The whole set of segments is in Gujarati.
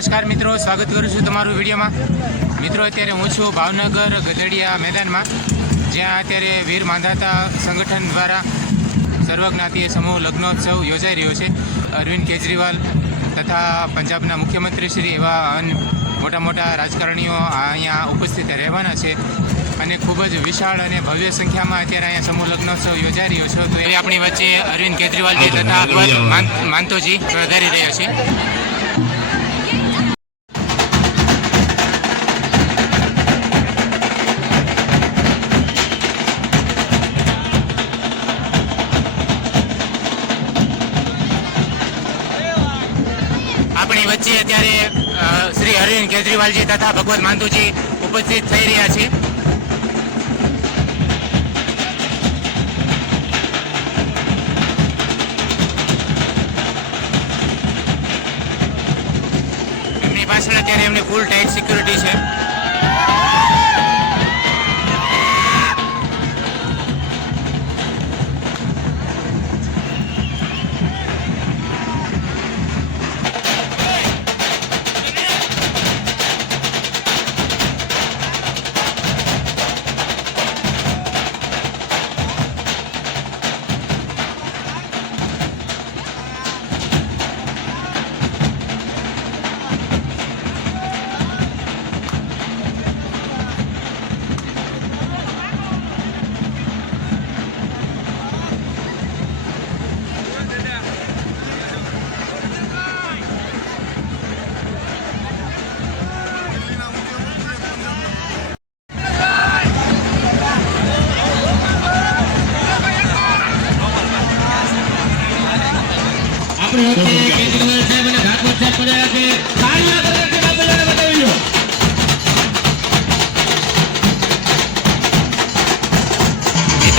નમસ્કાર મિત્રો, સ્વાગત કરું છું તમારું વિડીયોમાં। મિત્રો, અત્યારે હું છું ભાવનગર ગધેડિયા મેદાનમાં, જ્યાં અત્યારે વીર માંધાતા સંગઠન દ્વારા સર્વજ્ઞાતીય સમૂહ લગ્નોત્સવ યોજાઈ રહ્યો છે। અરવિંદ કેજરીવાલ તથા પંજાબના મુખ્યમંત્રી શ્રી એવા મોટા મોટા રાજકારણીઓ અહીંયા ઉપસ્થિત રહેવાના છે અને ખૂબ જ વિશાળ અને ભવ્ય સંખ્યામાં અત્યારે અહીંયા સમૂહ લગ્નોત્સવ યોજાઈ રહ્યો છે। તો એ આપણી વચ્ચે અરવિંદ કેજરીવાલજી તથા માંતોજી વધારી રહ્યા છે। આપણી વચ્ચે અત્યારે શ્રી અરવિંદ કેજરીવાલજી તથા ભગવત માંતુજી ઉપસ્થિત થઈ રહ્યા છે। એમની પાછળ અત્યારે એમની ફૂલ ટાઈટ સિક્યુરિટી છે।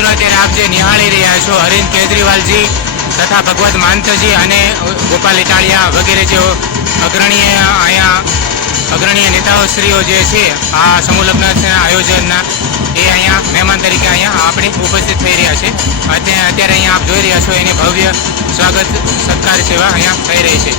મિત્રો, અત્યારે આપ જે નિહાળી રહ્યા છો અરવિંદ કેજરીવાલજી તથા ભગવત માંતજી અને ગોપાલ ઇટાલિયા વગેરે જે અગ્રણીય નેતાઓશ્રીઓ જે છે આ સમૂહ લગ્ન આયોજનના એ અહીંયા મહેમાન તરીકે અહીંયા આપણે ઉપસ્થિત થઈ રહ્યા છે। અત્યારે અહીંયા આપ જોઈ રહ્યા છો એની ભવ્ય સ્વાગત સત્કાર સેવા અહીંયા થઈ રહી છે।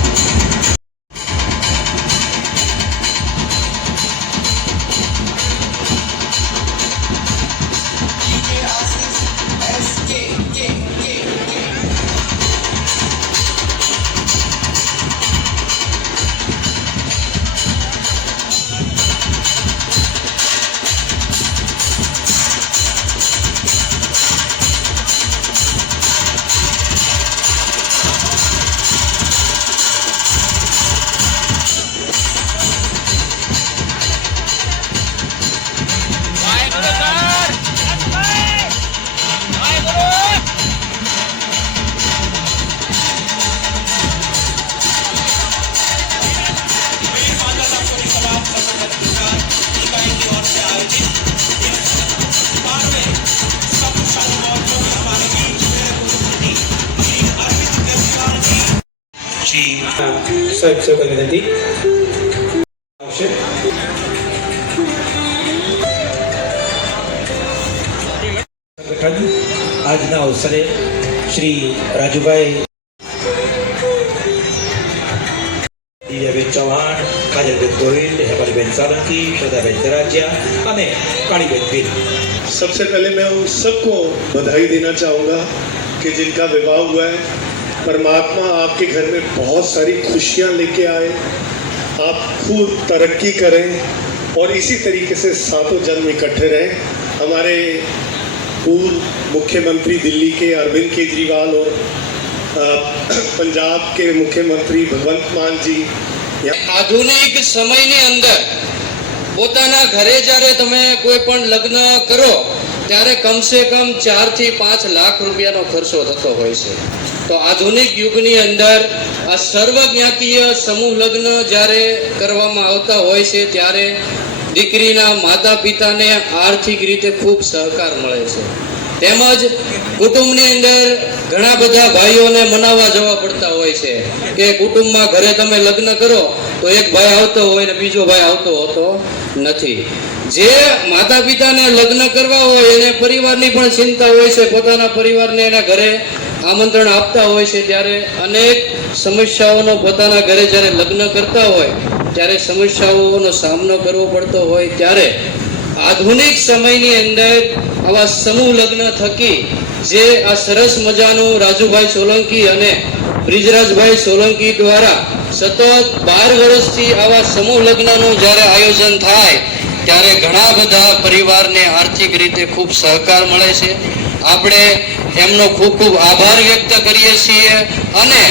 વિનંતી આવશે। સંગઠન આજના અવસરે શ્રી રાજુભાઈ દિવ્યાબેન ચૌહાણ, કાજલબેન ગોહિલ, હેમાલીબેન સોલંકી, श्रद्धाबेन दराजिया અને कालीबेन भील। सबसे पहले मैं उन सबको बधाई देना चाहूँगा कि जिनका विवाह हुआ है, परमात्मा आपके घर में बहुत सारी खुशियाँ लेके आए, आप खूब तरक्की करें और इसी तरीके से सातों जन्म इकट्ठे रहें। हमारे पूर्व मुख्यमंत्री दिल्ली के अरविंद केजरीवाल और पंजाब के मुख्यमंत्री भगवंत मान जी આધુનિક સમયની અંદર પોતાના ઘરે જ્યારે તમે કોઈ પણ લગ્ન કરો ત્યારે કમસે કમ 4 થી 5 લાખ રૂપિયાનો ખર્ચો થતો હોય છે। તો આધુનિક યુગની અંદર આ સર્વજ્ઞાતીય સમૂહ લગ્ન જ્યારે કરવામાં આવતા હોય છે ત્યારે દીકરીના માતા પિતાને આર્થિક રીતે ખૂબ સહકાર મળે છે। તેમજ કુટુંબની અંદર ઘણા બધા ભાઈઓને મનાવવા જવા પડતા હોય છે કે કુટુંબમાં ઘરે તમે લગ્ન કરો તો એક ભાઈ આવતો હોય ને બીજો ભાઈ આવતો હોતો નથી। જે માતા પિતાને લગ્ન કરવા હોય એને પરિવારની પણ ચિંતા હોય છે, પોતાના પરિવારને એના ઘરે આમંત્રણ આપતા હોય છે ત્યારે અનેક સમસ્યાઓનો પોતાના ઘરે જ્યારે લગ્ન કરતા હોય જ્યારે સમસ્યાઓનો સામનો કરવો પડતો હોય ત્યારે આધુનિક સમયની અંદર આવા સમૂહ લગ્ન થકી જે આ સરસ મજાનું રાજુભાઈ સોલંકી અને બ્રિજરાજભાઈ સોલંકી દ્વારા સતત 12 વર્ષથી આવા સમૂહ લગ્નનું જ્યારે આયોજન થાય ત્યારે ઘણા બધા પરિવારને આર્થિક રીતે ખૂબ સહકાર મળે છે. આપણે એમનો ખૂબ ખૂબ આભાર વ્યક્ત કરીએ છીએ અને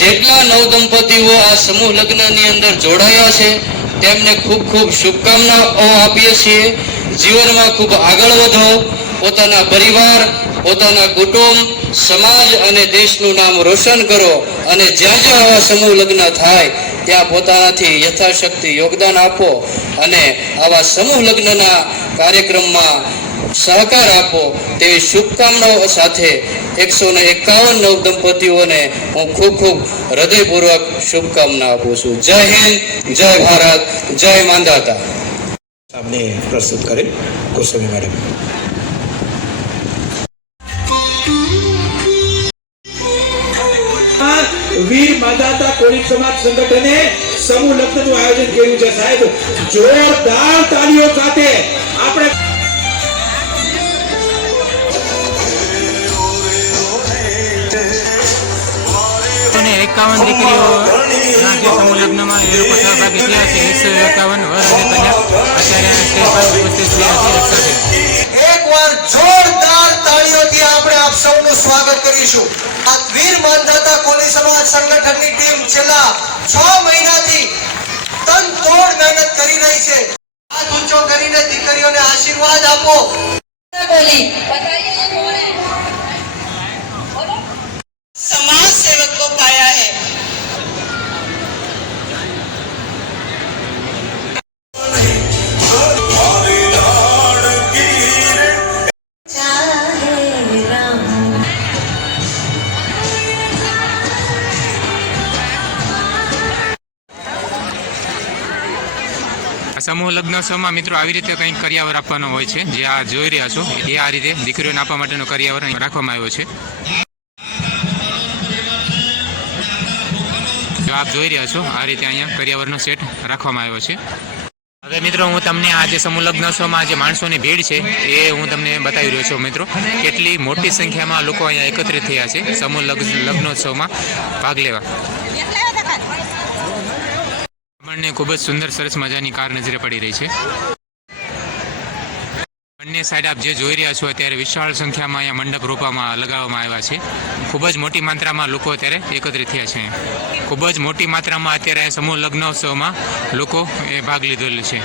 જેટલા નવદંપતીઓ આ સમૂહ લગ્નની અંદર જોડાયા છે તેમને ખૂબ ખૂબ શુભકામનાઓ આપીએ છીએ. જીવનમાં ખૂબ આગળ વધો, પોતાના પરિવાર, પોતાના કુટુંબ, સમાજ અને દેશનું નામ રોશન કરો અને જ્યાં જ્યાં આવા સમૂહ લગ્ન થાય ત્યાં પોતાનાથી યથાશક્તિ યોગદાન આપો અને આવા સમૂહ લગ્નના કાર્યક્રમમાં સહકાર આપો તેવી શુભકામનાઓ સાથે 151 નવદંપતીઓને હું ખૂબ ખૂબ હૃદયપૂર્વક શુભકામના આપું છું. જય હિન્દ, જય ભારત, જય માંધાતા. सामने प्रस्तुत करें गोस्वामी मैडम. વીર માધાતા કોળી સમાજ સંગઠને સમૂહ લગ્નનું આયોજન કર્યું છે. સાહેબ, જોરદાર તાળીઓ સાથે આપણે અને 51 દીકરીઓના જે સમૂહ લગ્નમાં એ લોકો સહભાગી થયા છે. 151 વર અને કન્યા અત્યારે સ્ટેજ પર ઉપસ્થિત થયા છે એકસાથે. એકવાર જોરદાર તાળીઓથી આપણે આપ સૌનું સ્વાગત કરીશું. આ વીર માનધાતા કોળી સમાજ સંગઠનની ટીમ છેલ્લા 6 મહિનાથી તનતોડ મહેનત કરી રહી છે. હાથ ઊંચો કરીને દીકરીઓને આશીર્વાદ આપો. बोली बताइए कौन है? समाज सेवक को पाया है. સમૂહ લગ્નોત્સવમાં મિત્રો આવી રીતે કંઈક કરિયાવર આપવાનો હોય છે. જે આ જોઈ રહ્યા છો એ આ રીતે દીકરીઓને આપવા માટેનો કરિયાવર અહીં રાખવામાં આવ્યો છે. જો આપ જોઈ રહ્યા છો આ રીતે અહીંયા કરિયાવરનો સેટ રાખવામાં આવ્યો છે. હવે મિત્રો હું તમને આ જે સમૂહ લગ્નોત્સવમાં જે માણસોની ભીડ છે એ હું તમને બતાવી રહ્યો છું. મિત્રો કેટલી મોટી સંખ્યામાં લોકો અહીંયા એકત્રિત થયા છે સમૂહ લગ્નોત્સવમાં ભાગ લેવા. આપણને ખૂબ જ સુંદર સરસ મજાની કાર નજરે પડી રહી છે. બંને સાઈડ આપ જે જોઈ રહ્યા છો અત્યારે વિશાળ સંખ્યામાં અહીંયા મંડપ રોપવામાં લગાવવામાં આવ્યા છે. ખૂબ જ મોટી માત્રામાં લોકો અત્યારે એકત્રિત થયા છે. ખૂબ જ મોટી માત્રામાં અત્યારે સમૂહ લગ્નોત્સવમાં લોકો એ ભાગ લીધેલો છે.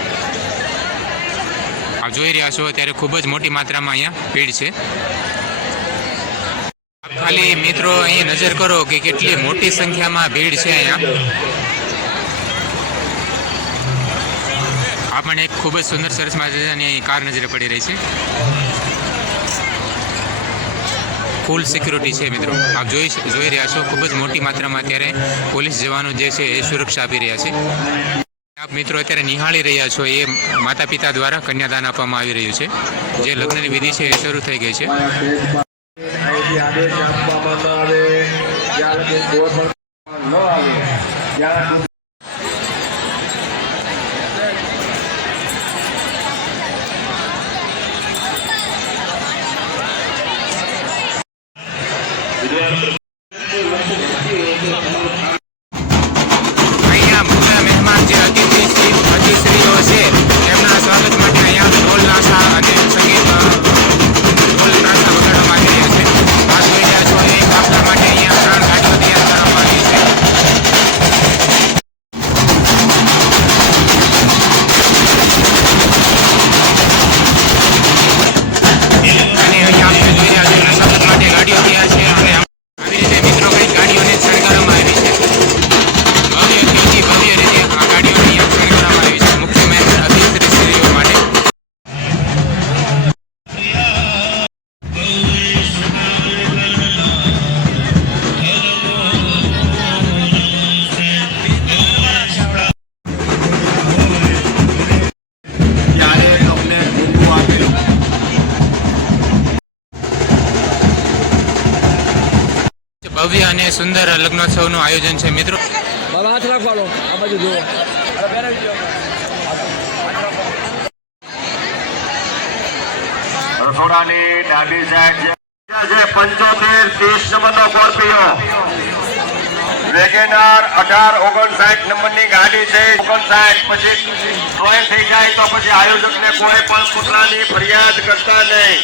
આપ જોઈ રહ્યા છો અત્યારે ખૂબ જ મોટી માત્રામાં અહીંયા ભીડ છે. ખાલી મિત્રો અહીં નજર કરો કે કેટલી મોટી સંખ્યામાં ભીડ છે અહીંયા. આપણને એક ખૂબ જ સુંદર સરસ મજાની કાર નજરે પડી રહી છે. ફૂલ સિક્યુરિટી છે મિત્રો. આપ જોઈ રહ્યા છો ખૂબ જ મોટી માત્રામાં અત્યારે પોલીસ જવાનો જે છે એ સુરક્ષા આપી રહ્યા છે. આપ મિત્રો અત્યારે નિહાળી રહ્યા છો એ માતા પિતા દ્વારા કન્યાદાન આપવામાં આવી રહ્યું છે. જે લગ્નની વિધિ છે એ શરૂ થઈ ગઈ છે. અહીંયા મુખ્ય મહેમાન જે અતિથિશ્રીઓ છે એમના સ્વાગત માટે અહીંયા ઢોલ નાસા અને સંગીત ઢોલ નાસા વગાડવામાં આવી રહ્યા છે. આ જોઈ રહ્યા છો એ કાફલા માટે અહીંયા 3 ગાડીઓ તૈયાર કરવામાં આવી છે. અને અહીંયા આપણે જોઈ રહ્યા છો સ્વાગત માટે ગાડીઓ તૈયાર છે. અને આવી રીતે મિત્રો કઈ ગાડીઓને શણગારવામાં આવી છે. ભવ્ય રીતે આ ગાડીઓને અહીંયા શણગારવામાં આવી છે મુખ્ય મહેમાન અતિથિશ્રીઓ માટે. ભવ્ય અને સુંદર લગ્નોત્સવનું આયોજન છે મિત્રો. હાથ રાખવાનો આ બાજુ જુઓ. રસોડાની ડાબી સાઈડ છે 75-30 નંબરનો સ્કોર્પિયો, વેગેનાર 18-59 નંબરની ગાડી છે. 59 પછી ડ્રોઈંગ થઈ જાય તો પછી આયોજકને કોઈ પણ પુતળાની ફરિયાદ કરતા નહીં.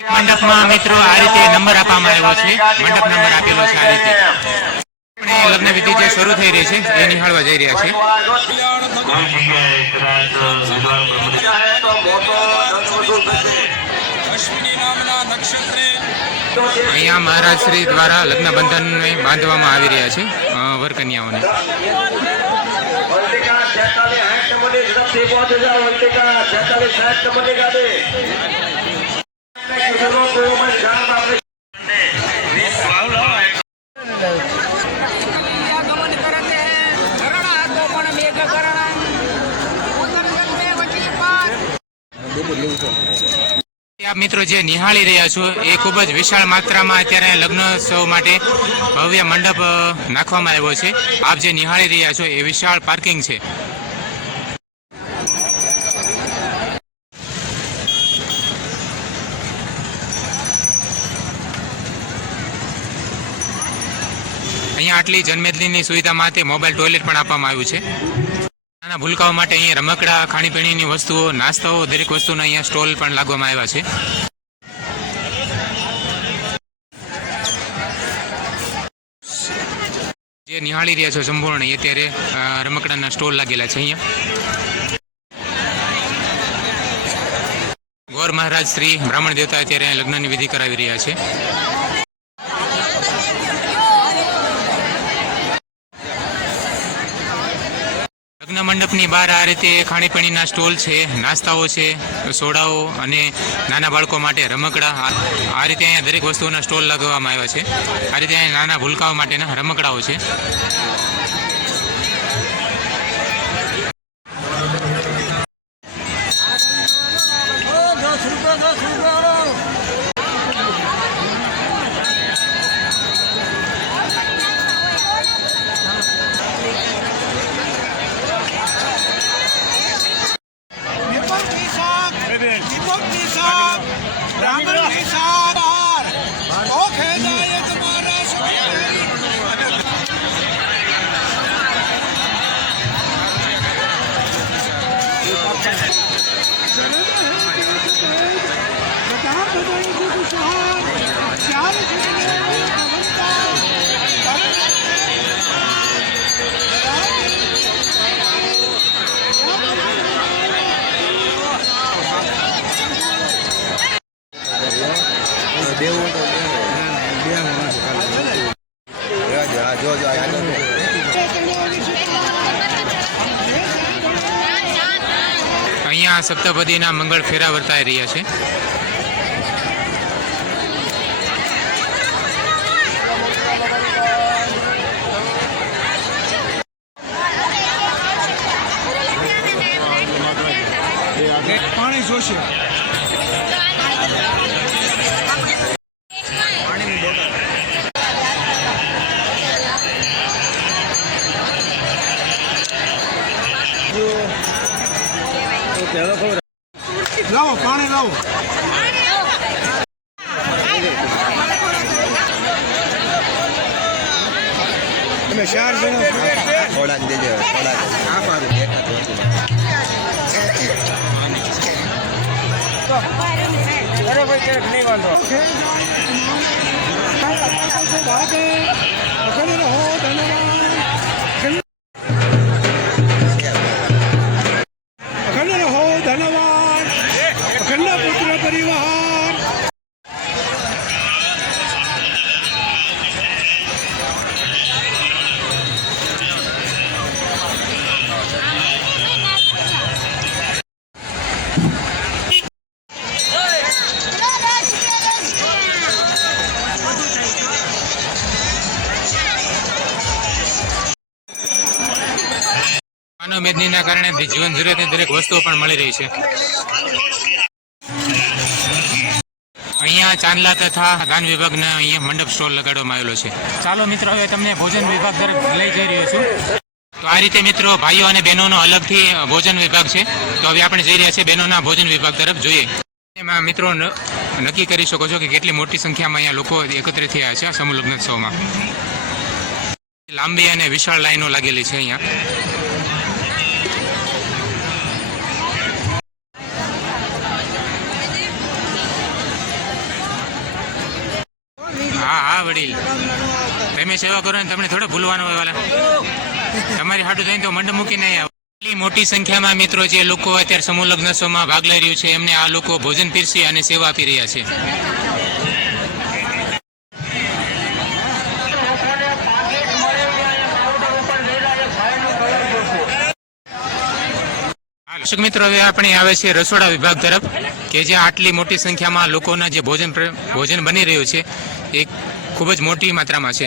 મંડપમાં મિત્રો આ રીતે નંબર આપવામાં આવ્યો છે, મંડપ નંબર આપેલો છે. આ રીતે આપણે લગ્ન વિધિ જે શરૂ થઈ રહી છે એ નિહાળવા જઈ રહ્યા છે. તો મોટો દંડ વસૂલ થશે. અહીંયા મહારાજ શ્રી દ્વારા લગ્ન બંધનને બાંધવામાં આવી રહ્યા છે વર કન્યાઓને. વર્તિકા 46-60 નંબરની ઝડપથી પહોંચી જાઓ. વર્તિકા 46-60 નંબરની ગાડી. આપ મિત્રો જે નિહાળી રહ્યા છો એ ખૂબ જ વિશાળ માત્રામાં અત્યારે લગ્નોત્સવ માટે ભવ્ય મંડપ નાખવામાં આવ્યો છે. આપ જે નિહાળી રહ્યા છો એ વિશાળ પાર્કિંગ છે. અહીંયા આટલી જન્મેદલીની સુવિધા માટે મોબાઈલ ટોયલેટ પણ આપવામાં આવ્યું છે. નાના ભૂલકાઓ માટે અહીંયા રમકડા, ખાણીપીણીની વસ્તુઓ, નાસ્તાઓ, દરેક વસ્તુના અહીંયા સ્ટોલ પણ લાગવામાં આવ્યા છે. જે નિહાળી રહ્યા છો સંપૂર્ણ એ અત્યારે રમકડાના સ્ટોલ લાગેલા છે. અહીંયા ગોર મહારાજ શ્રી બ્રાહ્મણ દેવતા અત્યારે લગ્નની વિધિ કરાવી રહ્યા છે. લગ્ન મંડપની બહાર આ રીતે ખાણીપીણીના સ્ટોલ છે, નાસ્તાઓ છે, સોડાઓ અને નાના બાળકો માટે રમકડા, આ રીતે અહીંયા દરેક વસ્તુઓના સ્ટોલ લગાવવામાં આવ્યા છે. આ રીતે અહીંયા નાના ભૂલકાઓ માટેના રમકડાઓ છે. અહીંયા સપ્તપદીના મંગળ ફેરા વર્તાઈ રહ્યા છે. પાણી જોશે. લાવો પાણી લાવો. તમે 4 જણા થોડા દેજો, થોડા આ પારું એક અરે ભાઈ ક્યારેક નહીં વાંધો. અખંડ રહો ધન્યવાદ. અખંડ પુત્ર પરિવાર. માનવ મેદનીના કારણે જીવન જરૂરિયાતની દરેક વસ્તુઓ પણ મળી રહી છે. અહીંયા ચાંદલા તથા દાન વિભાગના અહીંયા મંડપ સ્ટોલ લગાડવામાં આવેલો છે. ચાલો મિત્રો હવે તમને ભોજન વિભાગ તરફ લઈ જઈ રહ્યો છું. તો આ રીતે મિત્રો ભાઈઓ અને બહેનોનો અલગથી ભોજન વિભાગ છે. તો હવે આપણે જઈ રહ્યા છીએ બહેનોના ભોજન વિભાગ તરફ. જોઈએ એમાં મિત્રો નક્કી કરી શકો છો કે કેટલી મોટી સંખ્યામાં અહીંયા લોકો એકત્રિત થયા છે આ સમૂહ લગ્નોત્સવમાં. લાંબી અને વિશાળ લાઈનો લાગેલી છે અહીંયા. હા હા વડીલ, તમે સેવા કરો ને તમને થોડો ભૂલવાનું હોય વાલા. તમારી હાટું થઈને તો મંડપ મૂકીને આવો. એટલી મોટી સંખ્યામાં મિત્રો જે લોકો અત્યારે સમૂહ લગ્નોત્સવમાં ભાગ લઈ રહ્યું છે એમને આ લોકો ભોજન પીરસી અને સેવા આપી રહ્યા છે. દર્શક મિત્રો, હવે આપણે આવે છે રસોડા વિભાગ તરફ કે જ્યાં આટલી મોટી સંખ્યામાં લોકોના જે ભોજન બની રહ્યું છે એ ખૂબ જ મોટી માત્રામાં છે.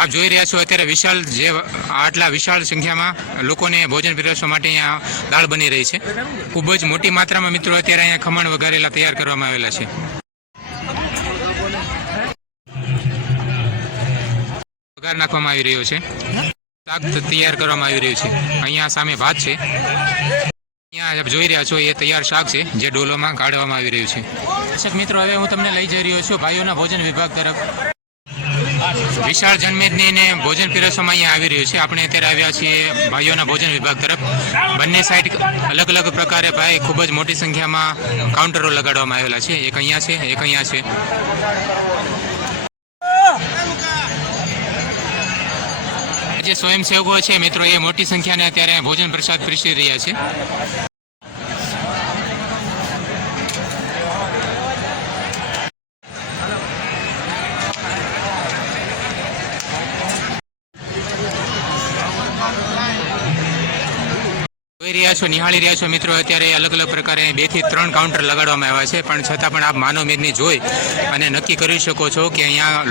આપ જોઈ રહ્યા છો અત્યારે આટલા વિશાળ સંખ્યામાં લોકોને ભોજન પીરસવા માટે અહીંયા દાળ બની રહી છે. ખૂબ જ મોટી માત્રામાં મિત્રો અત્યારે અહીંયા ખમણ વઘારેલા તૈયાર કરવામાં આવેલા છે. વઘાર નાખવામાં આવી રહ્યો છે, શાક તૈયાર કરવામાં આવી રહ્યું છે. અહીંયા સામે ભાત છે, અહીંયા આપ જોઈ રહ્યા છો એ તૈયાર શાક છે જે ડોલોમાં કાઢવામાં આવી રહ્યું છે. દર્શક મિત્રો, હવે હું તમને લઈ જઈ રહ્યો છું ભાઈઓના ભોજન વિભાગ તરફ. વિશાળ જનમેદનીને ભોજન પીરસવામાં અહીંયા આવી રહ્યું છે. આપણે અત્યારે આવ્યા છીએ ભાઈઓના ભોજન વિભાગ તરફ. બંને સાઈડ અલગ અલગ પ્રકારે ભાઈ ખૂબ જ મોટી સંખ્યામાં કાઉન્ટરો લગાડવામાં આવેલા છે. એક અહીંયા છે, એક અહીંયા છે. જે સ્વયંસેવકો છે મિત્રો એ મોટી સંખ્યાને અત્યારે ભોજન પ્રસાદ પીરસી રહ્યા છે. જોઈ રહ્યા છો, નિહાળી રહ્યા છો મિત્રો, અત્યારે અલગ અલગ પ્રકારે 2 થી 3 કાઉન્ટર લગાડવામાં આવ્યા છે. પણ છતાં પણ આપ માનવ મેદની જોઈ અને નક્કી કરી શકો છો કે અહીંયા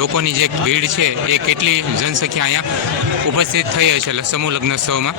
લોકોની જે ભીડ છે એ કેટલી જનસંખ્યા અહીંયા ઉપસ્થિત થઈ છે સમૂહ લગ્નોત્સવમાં.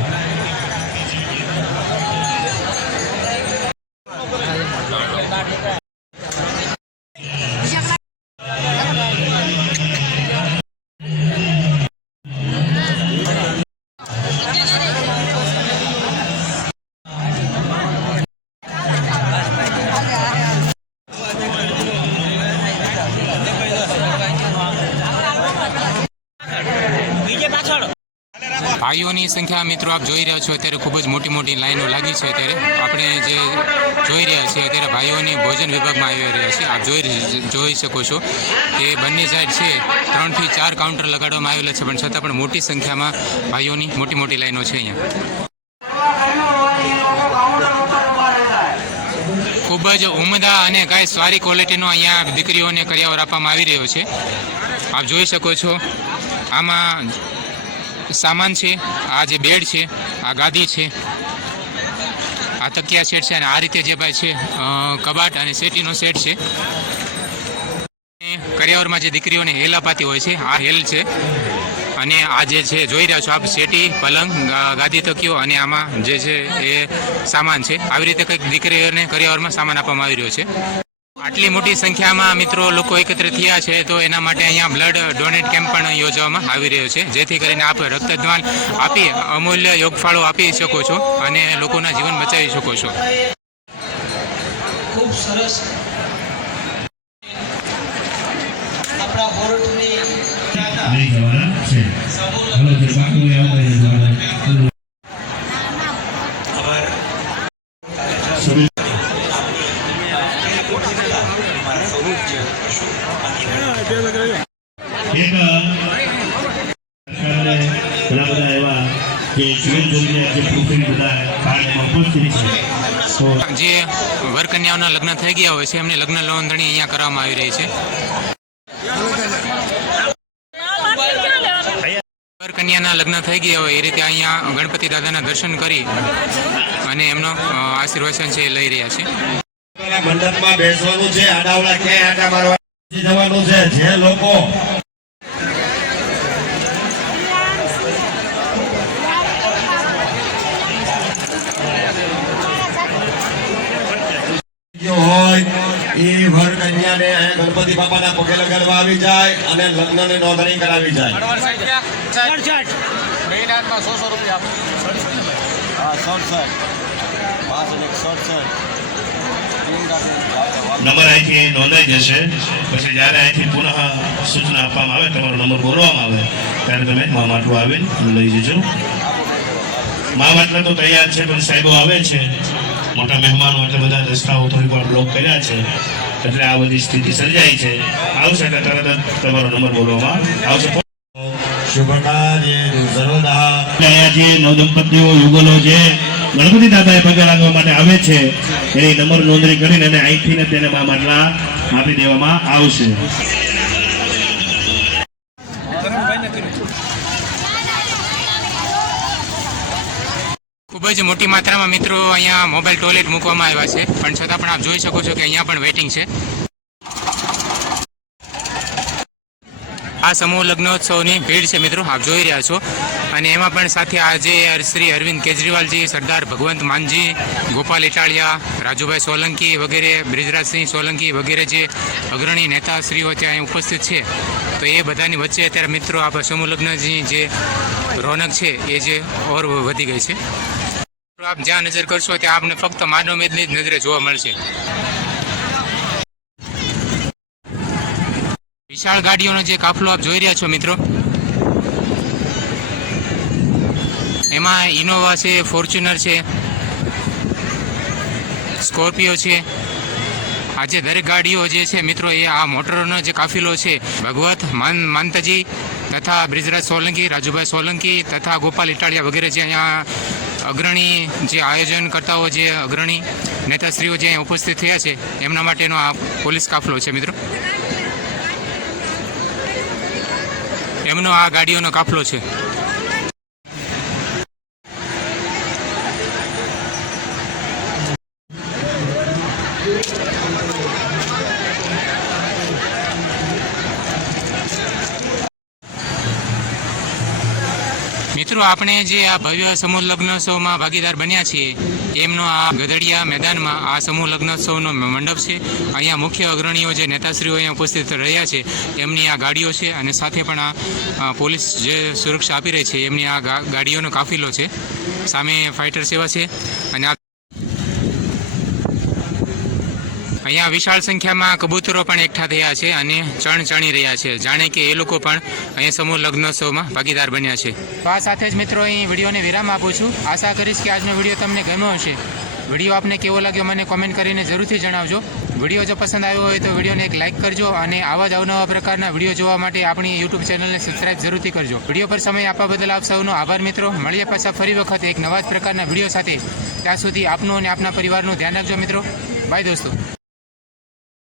ભાઈઓની સંખ્યા મિત્રો આપ જોઈ રહ્યા છો અત્યારે ખૂબ જ મોટી મોટી લાઈનો લાગી છે. અત્યારે આપણે જે જોઈ રહ્યા છીએ અત્યારે ભાઈઓની ભોજન વિભાગમાં આવી રહ્યા છે. આપ જોઈ શકો છો કે બંને સાઈડ છે 3 થી 4 કાઉન્ટર લગાડવામાં આવેલા છે, પણ છતાં પણ મોટી સંખ્યામાં ભાઈઓની મોટી મોટી લાઈનો છે અહીંયા. ખૂબ જ ઉમદા અને કાંઈ સારી ક્વોલિટીનો અહીંયા દીકરીઓને કરિયાવર આપવામાં આવી રહ્યો છે. આપ જોઈ શકો છો આમાં સામાન છે, આ જે બેડ છે, આ ગાદી છે, આ તકિયા સેટ છે, અને આ રીતે જે ભાઈ છે કબાટ અને સેટીનો સેટ છે. કરિયાવરમાં જે દીકરીઓને હેલ અપાતી હોય છે આ હેલ છે. અને આ જે છે જોઈ રહ્યા છો આપ સેટી, પલંગ, ગાદી, તકિયો અને આમાં જે છે એ સામાન છે. આવી રીતે કંઈક દીકરીઓને કરિયાવરમાં સામાન આપવામાં આવી રહ્યો છે. આટલી મોટી સંખ્યામાં મિત્રો લોકો એકત્રિત થયા છે તો એના માટે અહીંયા બ્લડ ડોનેટ કેમ્પ પણ યોજવામાં આવી રહ્યો છે, જેથી કરીને આપ રક્તદાન આપી અમૂલ્ય યોગફાળો આપી શકો છો અને લોકોના જીવન બચાવી શકો છો. ખૂબ સરસ આપણા હોરઠની જે વરકન્યાઓના લગ્ન થઈ ગયા હોય છે એમને લગ્ન નોંધણી અહીંયા કરવામાં આવી રહી છે. વરકન્યાના લગ્ન થઈ ગયા હોય એ રીતે અહીંયા ગણપતિ દાદાના દર્શન કરી અને એમનો આશીર્વાદ છે લઈ રહ્યા છે. મંડપમાં બેસવાનું છે, આડાવડા ક્યાંય આડા મારવા જવાનું છે. જે લોકો હોય એ વર કન્યાને ગણપતિ બાપાના પગે લગાડવા આવી જાય અને લગ્નની નોંધણી કરાવી જાય. મહિનામાં 100 રૂપિયા હા 67 નંબર અહીંથી નોંધાઈ જશે. પછી જ્યારે અહીંથી પુનઃ સૂચના આપવામાં આવે, તમારો નંબર બોલવામાં આવે, ત્યારે તમે મા માટલું આવીને લઈ જજો. મા માટલા તો તૈયાર છે, પણ સાહેબો આવે છે, મોટા મહેમાનો, એટલે બધા રસ્તાઓ થોડી વાર બ્લોક કર્યા છે, એટલે આ બધી સ્થિતિ સર્જાઈ છે. આવશે એટલે તરત જ તમારો નંબર બોલવામાં આવશે. અહીંયાથી નવદંપતિઓ યુગલો જે ગણપતિ દાદાએ પગે લાગવા માટે આવે છે, એની નંબર નોંધણી કરીને અને અહીંથી ને તેને મા માટલા આપી દેવામાં આવશે. ખૂબ જ મોટી માત્રામાં મિત્રો અહીંયા મોબાઈલ ટોયલેટ મૂકવામાં આવ્યા છે, પણ છતાં પણ આપ જોઈ શકો છો કે અહીંયા પણ વેઇટિંગ છે. આ સમૂહ લગ્નોત્સવની ભીડ છે મિત્રો, આપ જોઈ રહ્યા છો. અને એમાં પણ સાથે આજે શ્રી અરવિંદ કેજરીવાલજી, સરદાર ભગવંત માનજી, ગોપાલ ઇટાલિયા, રાજુભાઈ સોલંકી વગેરે, બ્રિજરાજસિંહ સોલંકી વગેરે જે અગ્રણી નેતાશ્રીઓ ત્યાં ઉપસ્થિત છે. તો એ બધાની વચ્ચે અત્યારે મિત્રો આ સમૂહ લગ્નની જે રોનક છે એ જે ઓર વધી ગઈ છે. આપ જ્યાં નજર કરશો ત્યાં આપને ફક્ત માનવ મેદની જ નજરે જોવા મળશે. વિશાળ ગાડીઓનો જે કાફલો આપ જોઈ રહ્યા છો મિત્રો, એમાં ઇનોવા છે, ફોર્ચ્યુનર છે, સ્કોર્પિયો છે. આજે દરેક ગાડીઓ જે છે મિત્રો એ આ મોટરોનો જે કાફિલો છે, ભગવત માનતાજી તથા બ્રિજરાજ સોલંકી, રાજુભાઈ સોલંકી તથા ગોપાલ ઇટાલિયા વગેરે જે અહીંયા અગ્રણી જે આયોજનકર્તાઓ, જે અગ્રણી નેતાશ્રીઓ જે અહીંયા ઉપસ્થિત થયા છે, એમના માટેનો આ પોલીસ કાફલો છે મિત્રો. એમનો આ ગાડીઓનો કાફલો છે. મિત્રો આપણે જે આ ભવ્ય સમૂહ લગ્નોત્સવમાં ભાગીદાર બન્યા છીએ, એમનો આ ગધડિયા મેદાનમાં આ સમૂહ લગ્નોત્સવનો મંડપ છે. અહીંયા મુખ્ય અગ્રણીઓ જે નેતાશ્રીઓ અહીંયા ઉપસ્થિત રહ્યા છે, એમની આ ગાડીઓ છે, અને સાથે પણ આ પોલીસ જે સુરક્ષા આપી રહી છે એમની આ ગાડીઓનો કાફિલો છે. સામે ફાઇટર સેવા છે, અને અહીંયા વિશાળ સંખ્યામાં કબૂતરો પણ એકઠા થયા છે અને ચણી રહ્યા છે, જાણે કે એ લોકો પણ અહીંયા સમૂહ લગ્નોત્સવમાં ભાગીદાર બન્યા છે. તો આ સાથે જ મિત્રો અહીં વિડીયોને વિરામ આપું છું. આશા કરીશ કે આજનો વિડીયો તમને ગમ્યો હશે. વિડીયો આપને કેવો લાગ્યો મને કોમેન્ટ કરીને જરૂરથી જણાવજો. વિડીયો જો પસંદ આવ્યો હોય તો વિડીયોને એક લાઇક કરજો, અને આવા જ અવનવા પ્રકારના વિડીયો જોવા માટે આપણી યુટ્યુબ ચેનલને સબસ્ક્રાઇબ જરૂરથી કરજો. વિડીયો પર સમય આપવા બદલ આપ સૌનો આભાર મિત્રો. મળીએ પાછા ફરી વખત એક નવા જ પ્રકારના વિડીયો સાથે. ત્યાં સુધી આપનું અને આપના પરિવારનું ધ્યાન રાખજો મિત્રો. બાય દોસ્તો.